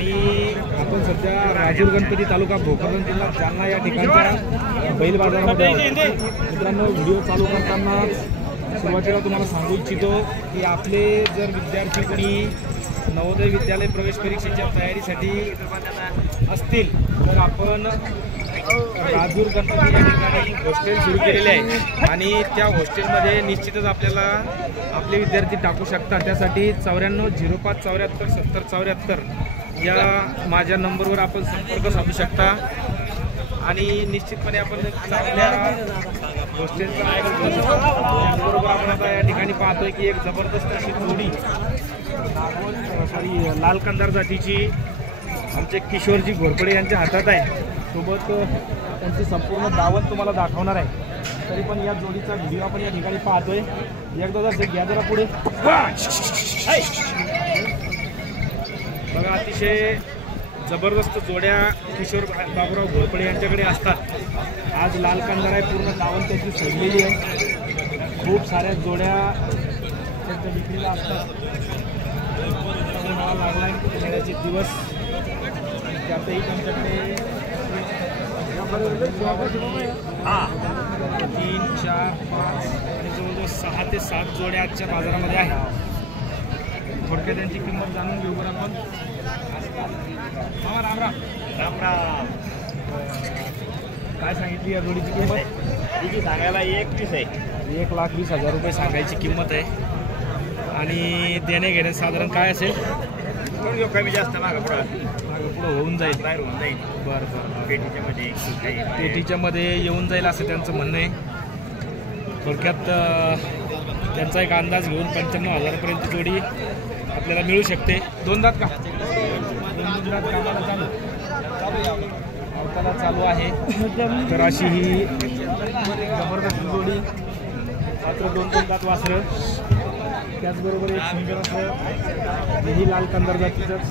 आणि आपण सध्या राजूर गणपती तालुका भोकरदन जिल्हा जालना या ठिकाणच्या बैल बाजारामध्ये मित्रांनो, व्हिडिओ चालू करताना सुरुवातीला तुम्हाला सांगू इच्छितो की आपले जर विद्यार्थी कोणी नवोदय विद्यालय प्रवेश परीक्षेच्या तयारीसाठी असतील तर आपण राजूर गणपती या ठिकाणी हॉस्टेल सुरू केलेले आहे आणि त्या हॉस्टेलमध्ये निश्चितच आपल्याला आपले विद्यार्थी टाकू शकतात। त्यासाठी 9405747074 या माझ्या नंबरवर आपण संपर्क साधू शकता आणि निश्चितपणे आपण चांगल्या हॉस्टेलचा बरोबर आपण आता या ठिकाणी पाहतोय की एक जबरदस्त अशी जोडी लाल कंदार जातीची आमचे किशोरजी घोरपडे यांच्या हातात आहे। सोबत त्यांची संपूर्ण दावण तुम्हाला दाखवणार आहे। तरी पण या जोडीचा व्हिडिओ आपण या ठिकाणी पाहतोय। एकदा जर घ्या जरा पुढे बघा, अतिशय जबरदस्त जोड्या किशोर बाबूराव घोरपडे यांच्याकडे असतात। आज लाल कंदार आहे, पूर्ण दावण त्याची सोडलेली आहे। खूप साऱ्या जोड्या त्यांच्या विक्रीला असतात। लागला खेळाचे दिवस त्यातही त्यांच्याकडे 3, 4, 5 आणि जवळजवळ 6 ते 7 जोड्या आजच्या बाजारामध्ये आहेत। थोडक्यात त्यांची किंमत जाणून घेऊ बरं आपण। राम राम राम राम। काय सांगितली या जोडीची किंमत? तिची सांगायला 21 आहे। 1,20,000 रुपये सांगायची किंमत आहे आणि देणे घेणे साधारण काय असेल? कमी जास्त मागं पुढं होऊन जाईल, बाहेर होऊन जाईल। बरं बरं, पेटीच्या मध्ये येऊन जाईल असं त्यांचं म्हणणं आहे। थोडक्यात त्यांचा एक अंदाज घेऊन 95,000 जोडी आपल्याला मिळू शकते। दोन दात का? दोन दात कामाला चालू आहे। तर अशी ही जबरदस्त जोडी, मात्र 2 दात वासरं, त्याचबरोबर एक सुंदर असं ही लाल कंदार जातीचंच।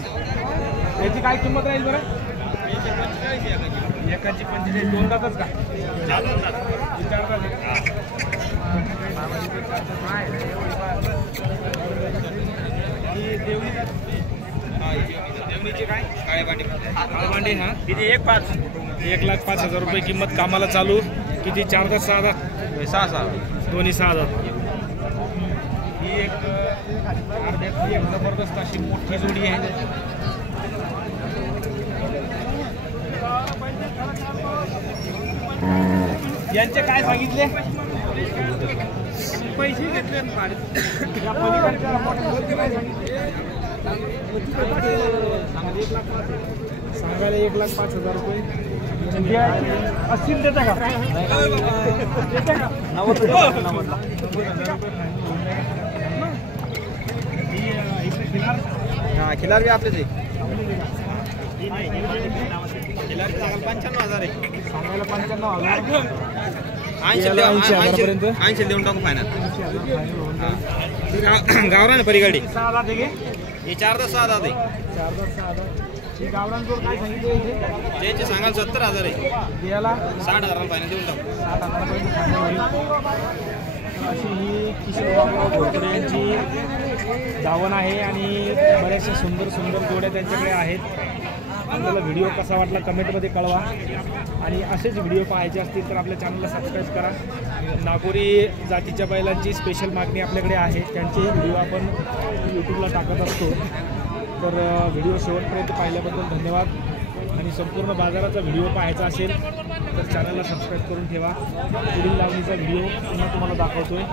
याची काय किंमत राहील बरं? एकाची 45, 2 दातच का? 4 दात। देवणीचे काय? काळेबांडे हा किती? 1,05,000 रुपये किंमत, कामाला चालू। किती? 4 दात 6 दात? 6 दोन्ही 6 दात। ही एक अर्ध्यातली एक जबरदस्त अशी मोठी जोडी आहे। यांचे काय सांगितले? पैसे घेतले सांगायला 1,05,000 रुपये असतील देता का? 90,000 खिलार भी आपले खिलार 95,000 आहे। सांगायला 95,000, 80,000 पर्यंत देऊन टाकू फायनल। गावरान परीगाडी 6 दात आहे। हे 4 दात 6 दात आहे। 4 दात 6 दात। गावरान जोड काय सांगितले? त्याचे सांगाल 70,000 आहे। याला 60,000 फायनल देऊन टाकू। 60,000 अशी ही किशोर बाबूराव घोरपडे यांची दावण आहे आणि बऱ्याचशा सुंदर सुंदर जोड्या त्यांच्याकडे आहेत। आपल्याला व्हिडिओ कसा वाटला कमेंटमध्ये कळवा आणि असेच व्हिडिओ पाहायचे असतील तर आपल्या चॅनलला सबस्क्राईब करा। नागोरी जातीच्या बैलांची स्पेशल मागणी आपल्याकडे आहे, त्यांचेही व्हिडिओ आपण यूट्यूबला टाकत असतो। तर व्हिडिओ शेवटपर्यंत पाहिल्याबद्दल धन्यवाद आणि संपूर्ण बाजाराचा व्हिडिओ पाहायचा असेल तर चॅनलला सबस्क्राईब करून ठेवा। पुढील लावणीचा व्हिडिओ पुन्हा तुम्हाला दाखवतोय।